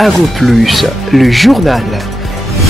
Ago Plus, le journal.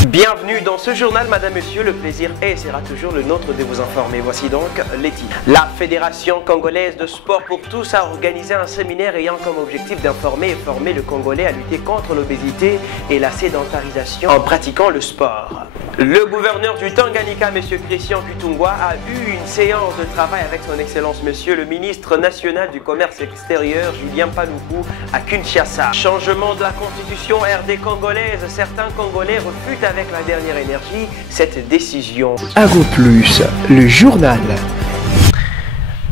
Bienvenue dans ce journal, madame, monsieur. Le plaisir est et sera toujours le nôtre de vous informer. Voici donc les titres. La Fédération congolaise de sport pour tous a organisé un séminaire ayant comme objectif d'informer et former le Congolais à lutter contre l'obésité et la sédentarisation en pratiquant le sport. Le gouverneur du Tanganyika, monsieur Christian Kutungwa, a eu une séance de travail avec son excellence, monsieur le ministre national du commerce extérieur, Julien Paluku, à Kinshasa. Changement de la constitution RD congolaise, certains Congolais refutent avec la dernière énergie cette décision. Ago Plus, le journal.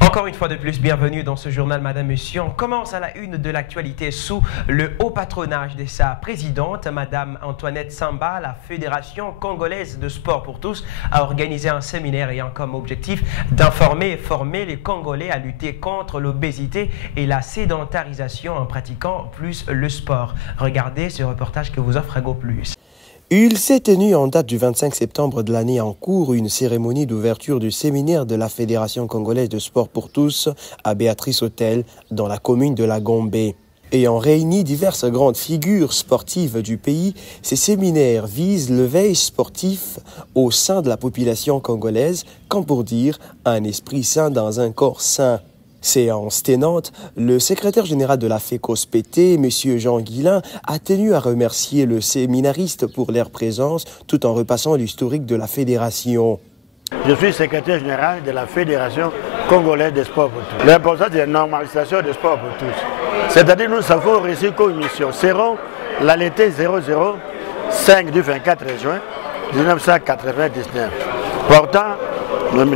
Encore une fois de plus, bienvenue dans ce journal, madame, monsieur. On commence à la une de l'actualité sous le haut patronage de sa présidente, madame Antoinette Samba. La Fédération congolaise de sport pour tous a organisé un séminaire ayant comme objectif d'informer et former les Congolais à lutter contre l'obésité et la sédentarisation en pratiquant plus le sport. Regardez ce reportage que vous offre Ago Plus. Il s'est tenu en date du 25 septembre de l'année en cours une cérémonie d'ouverture du séminaire de la Fédération congolaise de sport pour tous à Béatrice Hôtel dans la commune de la Gombe. Ayant réuni diverses grandes figures sportives du pays, ces séminaires visent l'éveil sportif au sein de la population congolaise, comme pour dire un esprit sain dans un corps sain. Séance tenante, le secrétaire général de la FECOSPT, M. Jean Guillain, a tenu à remercier le séminariste pour leur présence tout en repassant l'historique de la fédération. Je suis secrétaire général de la Fédération congolaise des sports pour tous. L'importance de la normalisation des sports pour tous. C'est-à-dire nous avons reçu comme mission. Seront la l'été 005 du 24 juin 1999, portant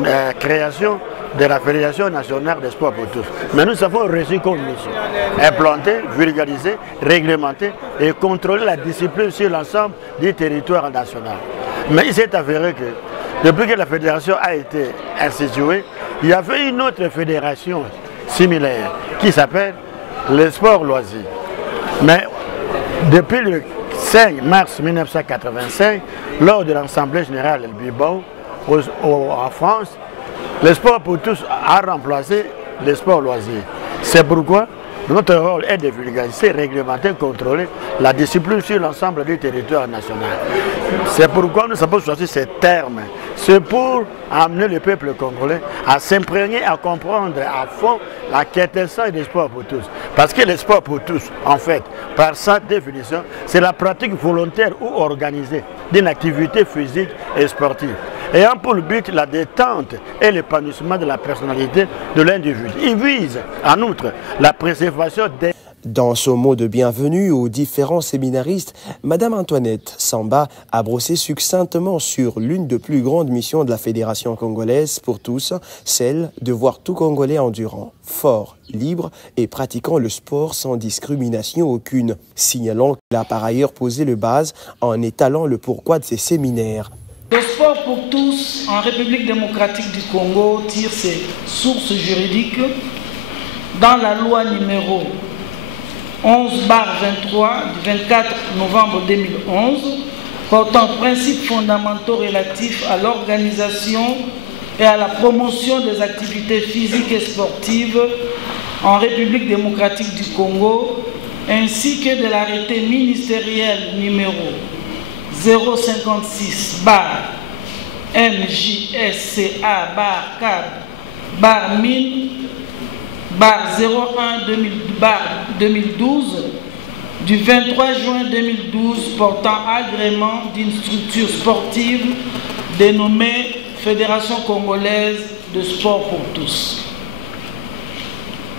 la création de la Fédération nationale des sports pour tous. Mais nous avons reçu comme mission implanter, vulgariser, réglementer et contrôler la discipline sur l'ensemble du territoire national. Mais il s'est avéré que depuis que la fédération a été instituée, il y avait une autre fédération similaire qui s'appelle le sport loisir. Mais depuis le 5 mars 1985, lors de l'Assemblée générale du Bilbao en France, le sport pour tous a remplacé le sport loisir. C'est pourquoi notre rôle est de vulgariser, réglementer, contrôler la discipline sur l'ensemble du territoire national. C'est pourquoi nous avons choisi ces termes. C'est pour amener le peuple congolais à s'imprégner, à comprendre à fond la quintessence des sports pour tous. Parce que les sports pour tous, en fait, par sa définition, c'est la pratique volontaire ou organisée d'une activité physique et sportive, ayant pour but la détente et l'épanouissement de la personnalité de l'individu. Il vise, en outre, la préservation des... Dans son mot de bienvenue aux différents séminaristes, Madame Antoinette Samba a brossé succinctement sur l'une des plus grandes missions de la Fédération congolaise pour tous, celle de voir tout Congolais endurant, fort, libre et pratiquant le sport sans discrimination aucune, signalant qu'il a par ailleurs posé le base en étalant le pourquoi de ces séminaires. Le sport pour tous en République démocratique du Congo tire ses sources juridiques dans la loi numéro 11/23 du 24 novembre 2011 portant principes fondamentaux relatifs à l'organisation et à la promotion des activités physiques et sportives en République démocratique du Congo, ainsi que de l'arrêté ministériel numéro 056 MJSCA CAB 1000 01 2012 du 23 juin 2012 portant agrément d'une structure sportive dénommée Fédération congolaise de sport pour tous.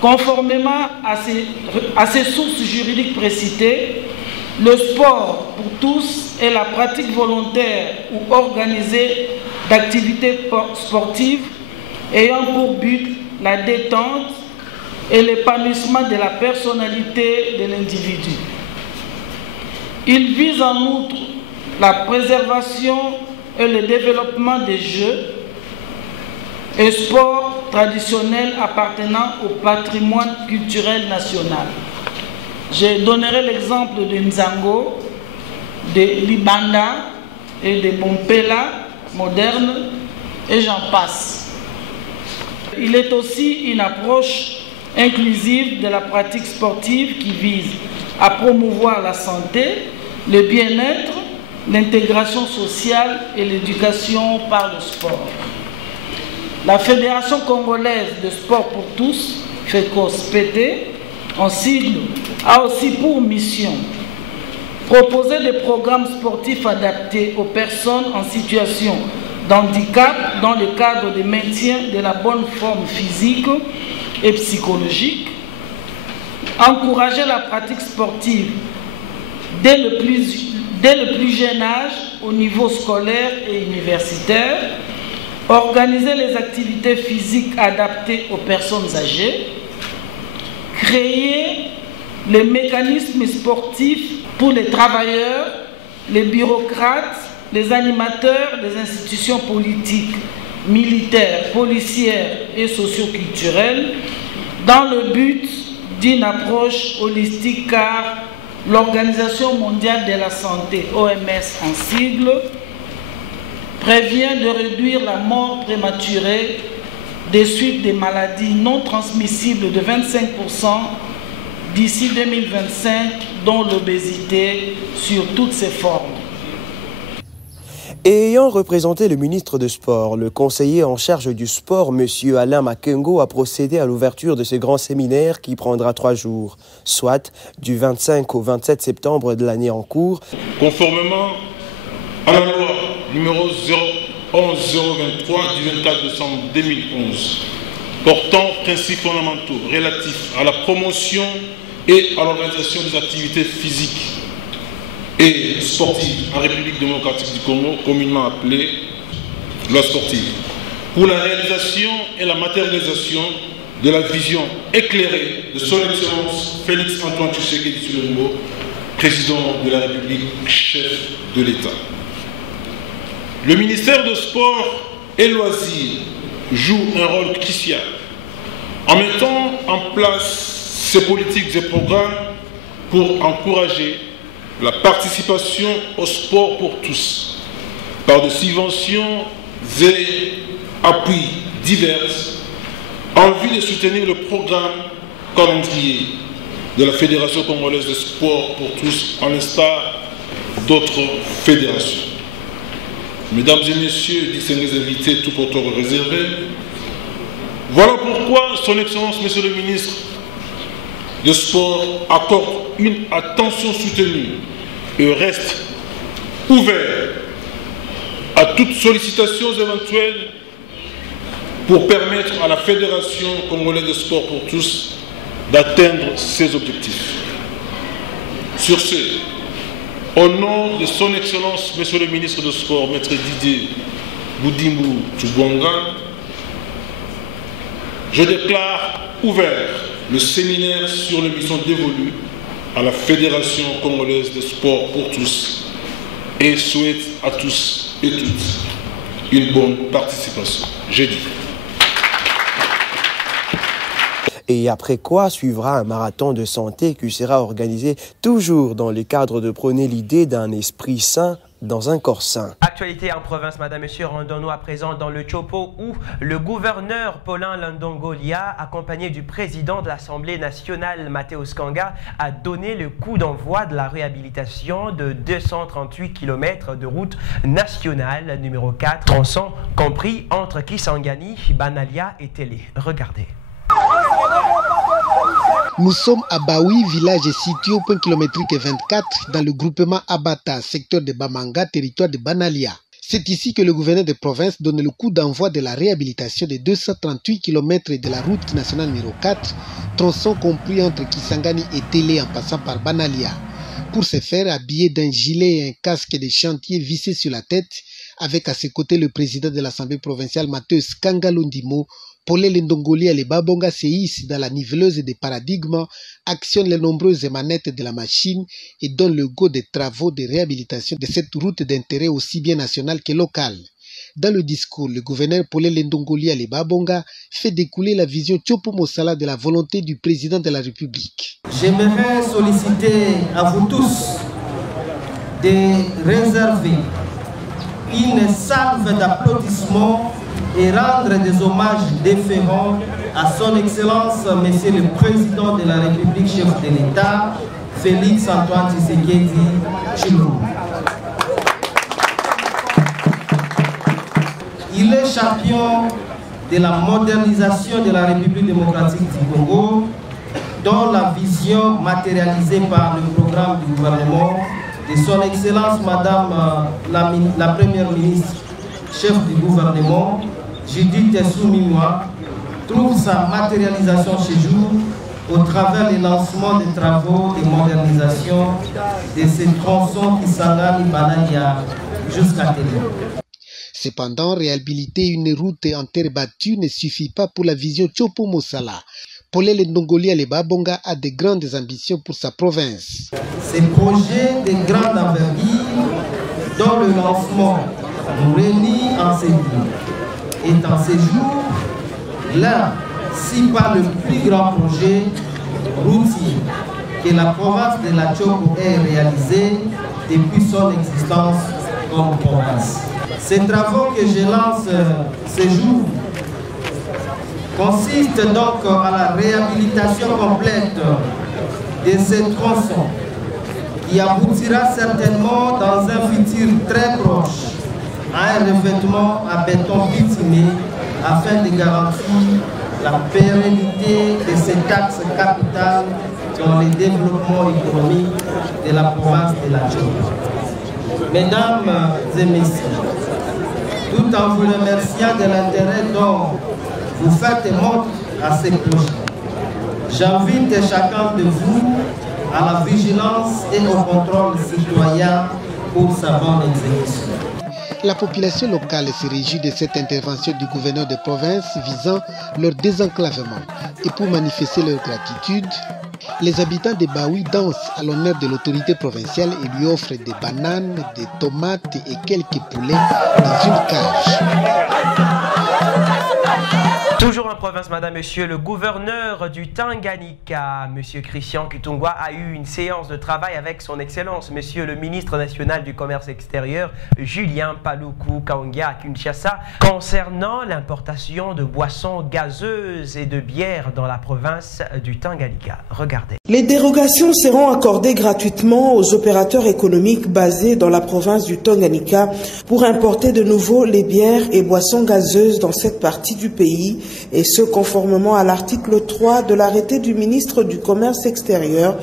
Conformément à ces sources juridiques précitées, le sport pour tous est la pratique volontaire ou organisée d'activités sportives ayant pour but la détente et l'épanouissement de la personnalité de l'individu. Il vise en outre la préservation et le développement des jeux et sports traditionnels appartenant au patrimoine culturel national. Je donnerai l'exemple de Nzango, de Libanda et de Bompela moderne et j'en passe. Il est aussi une approche inclusive de la pratique sportive qui vise à promouvoir la santé, le bien-être, l'intégration sociale et l'éducation par le sport. La Fédération congolaise de sport pour tous, FECOS-PT, en sigle, a aussi pour mission proposer des programmes sportifs adaptés aux personnes en situation d'handicap dans le cadre du maintien de la bonne forme physique et psychologique, encourager la pratique sportive dès le plus jeune âge au niveau scolaire et universitaire, organiser les activités physiques adaptées aux personnes âgées, créer les mécanismes sportifs pour les travailleurs, les bureaucrates, les animateurs des institutions politiques, militaires, policières et socioculturelles dans le but d'une approche holistique car l'Organisation mondiale de la santé, OMS en sigle, prévient de réduire la mort prématurée des suites des maladies non transmissibles de 25% d'ici 2025, dont l'obésité sur toutes ses formes. Ayant représenté le ministre de Sport, le conseiller en charge du sport, M. Alain Makengo, a procédé à l'ouverture de ce grand séminaire qui prendra 3 jours, soit du 25 au 27 septembre de l'année en cours. Conformément à la loi numéro 011-023 du 24 décembre 2011, portant principes fondamentaux relatifs à la promotion et à l'organisation des activités physiques et sportive en République démocratique du Congo, communément appelée loi sportive, pour la réalisation et la matérialisation de la vision éclairée de son Excellence Félix Antoine Tshisekedi Tshilombo, président de la République, chef de l'État. Le ministère de Sport et Loisirs joue un rôle crucial en mettant en place ces politiques et programmes pour encourager la participation au sport pour tous, par des subventions et appuis divers, en vue de soutenir le programme calendrier de la Fédération congolaise de sport pour tous, en l'instar d'autres fédérations. Mesdames et messieurs, distingués invités, tout porteur réservé, voilà pourquoi son Excellence, Monsieur le ministre de Sport, accorde une attention soutenue et reste ouvert à toutes sollicitations éventuelles pour permettre à la Fédération congolaise de sport pour tous d'atteindre ses objectifs. Sur ce, au nom de son Excellence, Monsieur le ministre de Sport, Maître Didier Boudimou Tshubonga, je déclare ouvert le séminaire sur les missions dévolues à la Fédération congolaise de sport pour tous et souhaite à tous et toutes une bonne participation. J'ai dit. Et après quoi suivra un marathon de santé qui sera organisé toujours dans le cadre de prôner l'idée d'un esprit sain dans un corps sain. Actualité en province, madame, monsieur, rendons-nous à présent dans le Chopo où le gouverneur Paulin Landongolia, accompagné du président de l'Assemblée nationale Mathéus Kanga, a donné le coup d'envoi de la réhabilitation de 238 km de route nationale numéro 4, tronçon compris entre Kisangani, Banalia et Télé. Regardez. Nous sommes à Baoui, village situé au point kilométrique 24 dans le groupement Abata, secteur de Bamanga, territoire de Banalia. C'est ici que le gouverneur de province donne le coup d'envoi de la réhabilitation de 238 km de la route nationale numéro 4, tronçon compris entre Kisangani et Télé en passant par Banalia. Pour ce faire, habillé d'un gilet et un casque de chantier vissé sur la tête, avec à ses côtés le président de l'Assemblée provinciale Mathéus Kanga Londimo, Paulin Landongolia et les Babonga se hissent dans la niveleuse des paradigmes, actionnent les nombreuses manettes de la machine et donnent le go des travaux de réhabilitation de cette route d'intérêt aussi bien national que local. Dans le discours, le gouverneur Paulin Landongolia et les Babonga fait découler la vision Tchopo Mosala de la volonté du président de la République. J'aimerais solliciter à vous tous de réserver une salve d'applaudissements et rendre des hommages déférents à son Excellence, Monsieur le Président de la République, chef de l'État, Félix Antoine Tshisekedi Tshilombo. Il est champion de la modernisation de la République démocratique du Congo, dont la vision matérialisée par le programme du gouvernement de son Excellence Madame la Première ministre, chef du gouvernement, Judith Suminwa, trouve sa matérialisation chez jour au travers du lancement des travaux de modernisation de ces tronçons qui s'engagent Banalia jusqu'à Télé. Cependant, réhabiliter une route en terre battue ne suffit pas pour la vision Tchopo Mosala. Polel Ndongolia Lebabonga a de grandes ambitions pour sa province. Ces projets de grande envergure, dont le lancement nous réunit en ces lieux, est en ces jours l'un, si pas le plus grand projet routier que la province de la Tchoko ait réalisé depuis son existence comme province. Ces travaux que je lance ces jours consistent donc à la réhabilitation complète de ces tronçons qui aboutira certainement dans un futur très proche à un revêtement à béton bitumé afin de garantir la pérennité de cet axe capital dans le développement économique de la province de la Tchoko. Mesdames et messieurs, tout en vous remerciant de l'intérêt dont vous faites montre à ces projets, j'invite chacun de vous à la vigilance et au contrôle citoyen pour sa bonne exécution. La population locale se réjouit de cette intervention du gouverneur de province visant leur désenclavement. Et pour manifester leur gratitude, les habitants de Baoui dansent à l'honneur de l'autorité provinciale et lui offrent des bananes, des tomates et quelques poulets dans une cage. Toujours en province, madame, monsieur, le gouverneur du Tanganyika, monsieur Christian Kitungwa, a eu une séance de travail avec son excellence, monsieur le ministre national du commerce extérieur, Julien Paluku Kaongia à Kinshasa, concernant l'importation de boissons gazeuses et de bières dans la province du Tanganyika. Regardez. Les dérogations seront accordées gratuitement aux opérateurs économiques basés dans la province du Tanganyika pour importer de nouveau les bières et boissons gazeuses dans cette partie du pays, et ce conformément à l'article 3 de l'arrêté du ministre du Commerce extérieur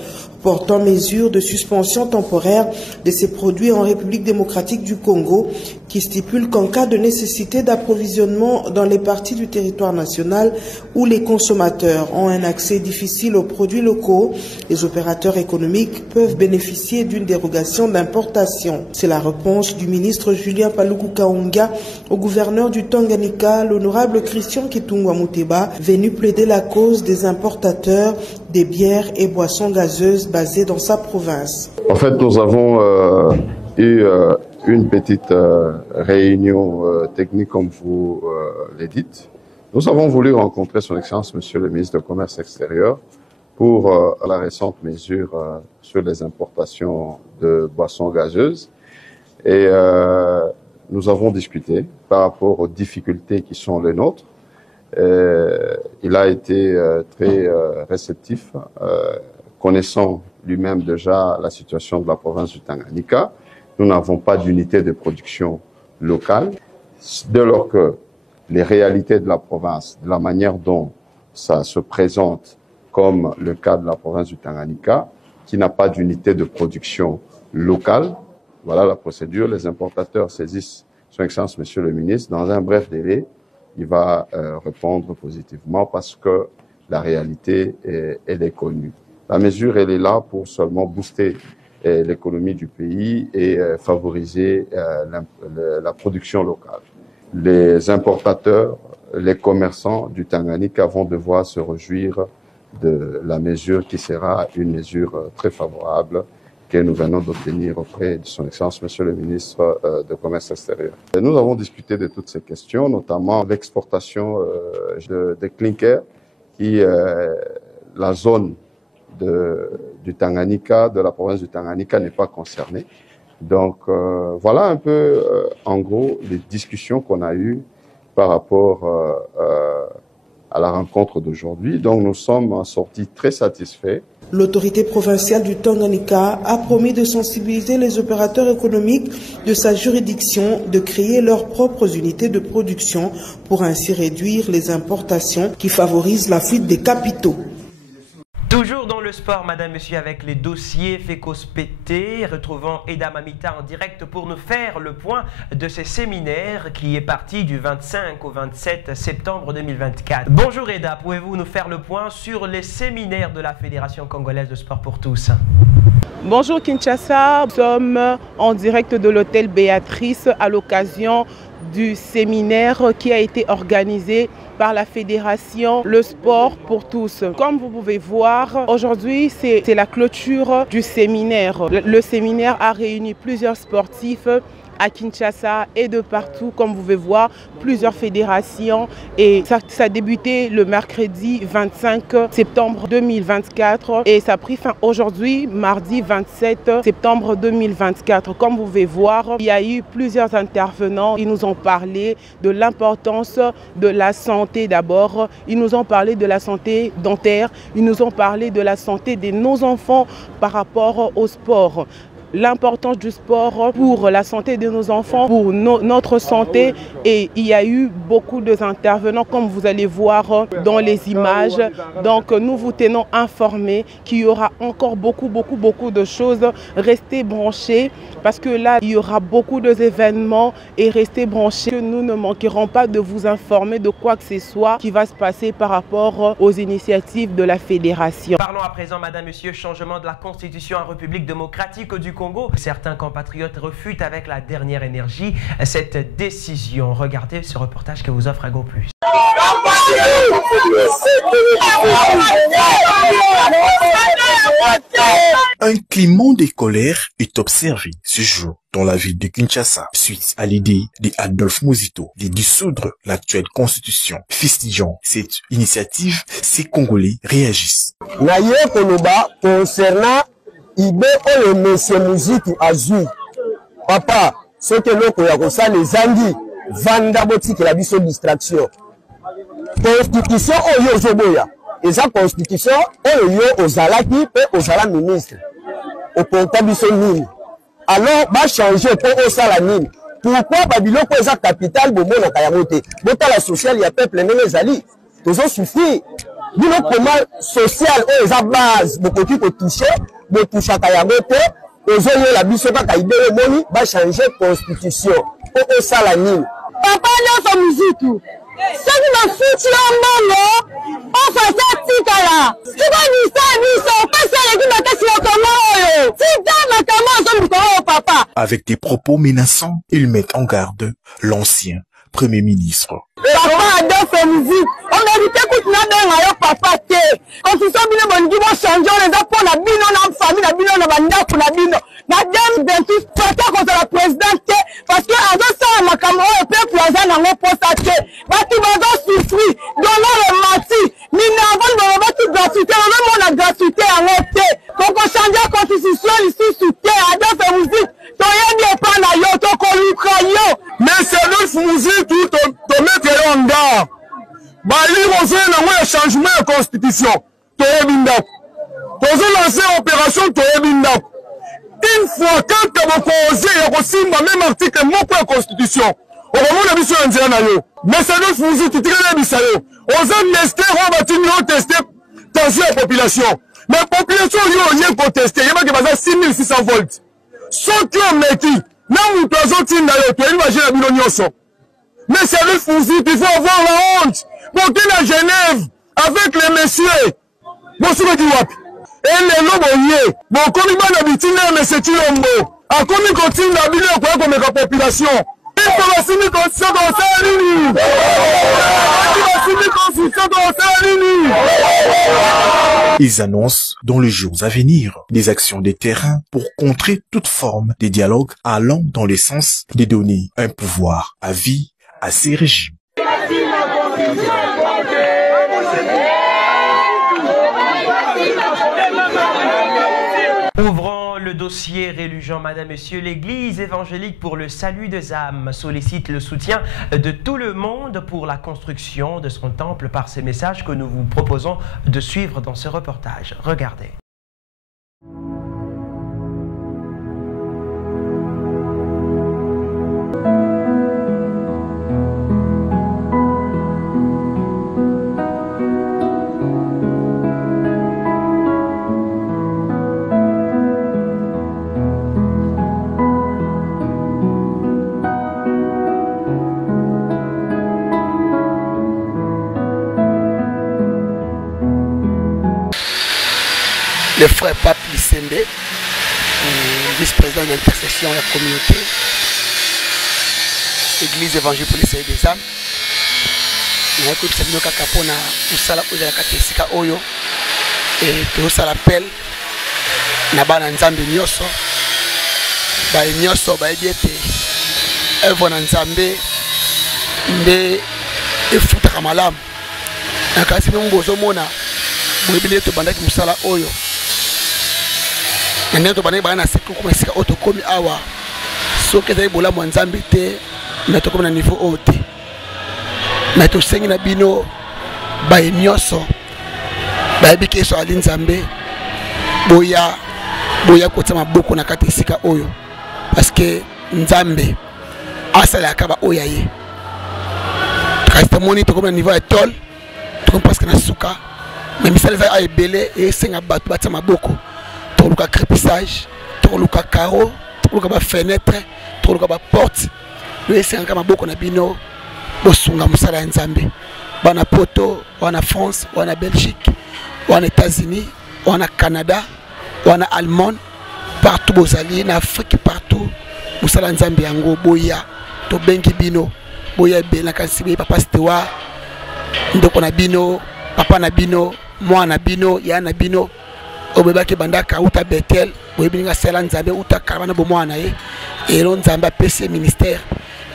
portant mesure de suspension temporaire de ces produits en République démocratique du Congo, qui stipule qu'en cas de nécessité d'approvisionnement dans les parties du territoire national où les consommateurs ont un accès difficile aux produits locaux, les opérateurs économiques peuvent bénéficier d'une dérogation d'importation. C'est la réponse du ministre Julien Paluku Kaongia au gouverneur du Tanganyika, l'honorable Christian Kitungwa Muteba, venu plaider la cause des importateurs des bières et boissons gazeuses basées dans sa province. En fait, nous avons eu une petite réunion technique, comme vous l'avez dit. Nous avons voulu rencontrer son Excellence, Monsieur le ministre du Commerce extérieur, pour la récente mesure sur les importations de boissons gazeuses. Et nous avons discuté par rapport aux difficultés qui sont les nôtres. Il a été très réceptif, connaissant lui-même déjà la situation de la province du Tanganyika. Nous n'avons pas d'unité de production locale. Dès lors que les réalités de la province, de la manière dont ça se présente, comme le cas de la province du Tanganyika, qui n'a pas d'unité de production locale, voilà la procédure. Les importateurs saisissent son Excellence, Monsieur le ministre, dans un bref délai. Il va répondre positivement parce que la réalité, elle est connue. La mesure, elle est là pour seulement booster l'économie du pays et favoriser la production locale. Les importateurs, les commerçants du Tanganyika vont devoir se réjouir de la mesure qui sera une mesure très favorable que nous venons d'obtenir auprès de son Excellence, Monsieur le ministre de Commerce extérieur. Et nous avons discuté de toutes ces questions, notamment l'exportation de clinker, qui la zone du Tanganyika, de la province du Tanganyika, n'est pas concernée. Donc voilà un peu, en gros, les discussions qu'on a eues par rapport à la rencontre d'aujourd'hui. Donc nous sommes sortis très satisfaits. L'autorité provinciale du Tanganyika a promis de sensibiliser les opérateurs économiques de sa juridiction de créer leurs propres unités de production pour ainsi réduire les importations qui favorisent la fuite des capitaux. Toujours dans le sport, madame, monsieur, avec les dossiers FECOSPT, retrouvons Eda Mamita en direct pour nous faire le point de ce séminaire qui est parti du 25 au 27 septembre 2024. Bonjour Eda, pouvez-vous nous faire le point sur les séminaires de la Fédération congolaise de sport pour tous? Bonjour Kinshasa, nous sommes en direct de l'hôtel Béatrice à l'occasion du séminaire qui a été organisé par la Fédération Le Sport pour tous. Comme vous pouvez voir, aujourd'hui c'est la clôture du séminaire. Le séminaire a réuni plusieurs sportifs à Kinshasa et de partout, comme vous pouvez voir, plusieurs fédérations. Et ça a débuté le mercredi 25 septembre 2024 et ça a pris fin aujourd'hui, mardi 27 septembre 2024. Comme vous pouvez voir, il y a eu plusieurs intervenants. Ils nous ont parlé de l'importance de la santé d'abord. Ils nous ont parlé de la santé dentaire. Ils nous ont parlé de la santé de nos enfants par rapport au sport. L'importance du sport pour la santé de nos enfants, pour notre santé. Et il y a eu beaucoup d'intervenants, comme vous allez voir dans les images. Donc nous vous tenons informés qu'il y aura encore beaucoup de choses. Restez branchés parce que là, il y aura beaucoup d'événements et restez branchés. Nous ne manquerons pas de vous informer de quoi que ce soit qui va se passer par rapport aux initiatives de la Fédération. Parlons à présent, madame, monsieur, changement de la Constitution en République démocratique du Congo. Certains compatriotes refutent avec la dernière énergie cette décision. Regardez ce reportage que vous offre Ago Plus. Un climat de colère est observé ce jour dans la ville de Kinshasa suite à l'idée d'Adolphe Muzito de dissoudre l'actuelle constitution. Fustigeant cette initiative, ces Congolais réagissent. Ibe oyo monsieur Muzito azui papa ce que loko ya kosala ezangi vanda botiki la biso distraction constitution oyo ozoboya eza constitution oyo yo ozalaki pe ozala ministre okonta biso nini alors ba changer po osala nini pourquoi babiloko eza capital bomonaka yango te botala social ya peuple ndenge ezali tozo souffrir bino comment social oyo eza base bokoki kotoucher botushaka yango te ozoyola biso kaka idée moni ba changer constitution po osala nini papa nyonso Muzito soki bafuti yo mbongo ofasa tikala tikonisa biso pasi eleki makasi ya kongo oyo tika makambo ozomika oyo papa. Avec des propos menaçants, ils mettent en garde l'ancien Premier ministre. Papa Adolphe Muzito, on mérite kuti na benga yo papa te. Constitution bino bongi bo changer on eza pour la bino na famille na bino na bandako na bino. Na 2028 pata contre la présidente te parce que azo sa makambo oyo peuple aza nango posa te. Batu bazo souffrir dollar mati mina avant de batu gratuité on a gratuité yango te. Koko changer constitution lisusu te Adolphe Muzito. Toyebi epa na yo tokoluka yo. Mais c'est Adolphe Muzito to mettre en garde. Bali rejoint le changement de constitution. Toyebinda. Tozo lancer opération Toyebinda. Une fois quand vous osez resimba même article moko la constitution. Au moment de mission indiana yo. Mais c'est Adolphe Muzito tikele bisayo. Oza tester on va toujours tester tension la population. Mais population yo rien contester. Yeba que baza 6600 volts. Sans que on meti. Na muto azotinda yo to imagine la bino nyonso. Mais c'est le Muzito, il faut avoir la honte. Pour qu'il à Genève, avec les messieurs, bon, c'est le Kiwap. Et les lobos, bon, comme il m'a d'habitude, mais c'est Chilombo. A comme il continue d'habiller, quoi, comme la population. Il faut la signer constitution dans sa ligne. Il faut la signer constitution dans sa ligne. Ils annoncent dans les jours à venir des actions de terrain pour contrer toute forme de dialogue allant dans le sens de donner un pouvoir à vie à ces régimes. Ouvrons le dossier religion, madame, monsieur. L'Église évangélique pour le salut des âmes sollicite le soutien de tout le monde pour la construction de son temple par ces messages que nous vous proposons de suivre dans ce reportage. Regardez. le frère Pape Lissembe, vice-président de l'intercession de la communauté, Église évangile pour les saints des âmes. Nous avons écouté ce capona où ça la katesika oyo et tout ça l'appelle nabana nzambe nyoso ba nyoso ba biete œuvre na nzambe nde efuta malamu na kasi mungu zomona boyebile to bandaki musala oyo na to bandaki bana siku kuma sika otokomi awa soki ezali bolamu ya nzambe te mais tokomi na niveau oyo te mais tosengi na bino baye nyonso bayebi ke so ali nzambe boya kotia maboko na kati esika oyo parce que nzambe asalaka ba oya ye kasi tomoni tokomi na niveau ya tol tokomi presque na suka mais misala eza aebele esenga bato batia maboko tokoluka crépissage tokoluka carreau tokoluka bafenêtre tokoluka baporte yo esengaka maboko na bino bosunga musala ya nzambe bana poto wana France wana Belgique wana États-Unis wana Canada wana Allemagne partout bozali na Afrique partout musala ya nzambe yango boya to bengi bino boya bela kasi papa stewa ndoko na bino papa na bino mwana bino ya na bino obebaki bandaka uta Bethel boyebininga sala nzambe uta karabana bo mwana ye elo nzambe apesi ministère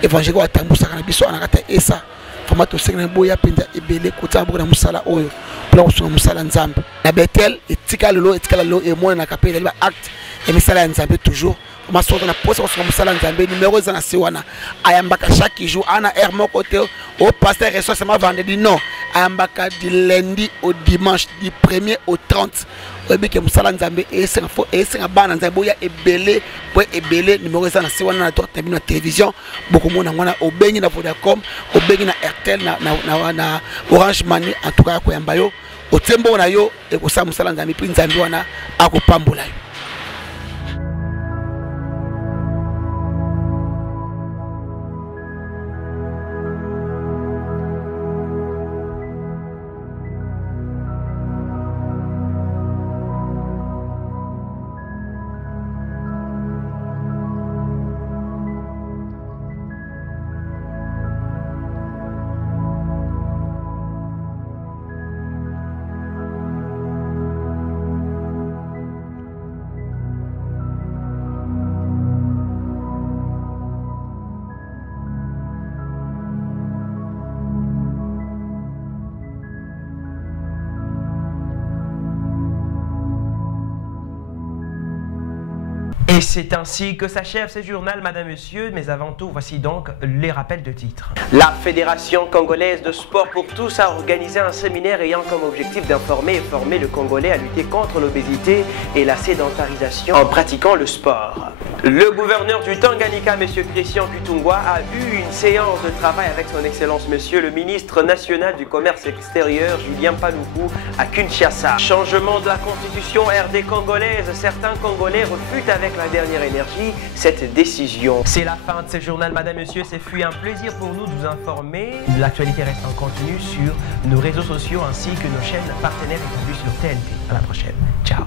évangile wa tambusaka na biso anakata esa fama to sengna boya penza ebele kota boko na musala oyo pula kosunga musala nzambe na Bethel etika lelo e mwana na kapela ba acte et misala ya nzambe toujours ma soto na posa kosunga musala nzambe numéro za na sewana ayambaka chaque jour ana heure moko te au pasteur reçoit seulement vendredi non ayambaka du lundi au dimanche du 1er au 30 obike musala nzambe esenga bana nzambe boya ebele po ebele numéro za na sewana na to na télévision beaucoup mona ngwana obengi na Vodacom obengi na Airtel na Orange Money en tout cas ko yamba yo otembo na yo ekosa musala nzambe puis nzambe wana akopambola yo. Et c'est ainsi que s'achève ce journal, madame, monsieur. Mais avant tout, voici donc les rappels de titres. La Fédération congolaise de sport pour tous a organisé un séminaire ayant comme objectif d'informer et former le Congolais à lutter contre l'obésité et la sédentarisation en pratiquant le sport. Le gouverneur du Tanganyika, monsieur Christian Kutungwa, a eu une séance de travail avec son excellence, monsieur le ministre national du commerce extérieur, Julien Paluku, à Kinshasa. Changement de la constitution RD congolaise, certains Congolais refutent avec la dernière énergie cette décision. C'est la fin de ce journal, madame, monsieur. Ce fut un plaisir pour nous de vous informer. L'actualité reste en continu sur nos réseaux sociaux ainsi que nos chaînes partenaires établies sur TNT. À la prochaine. Ciao.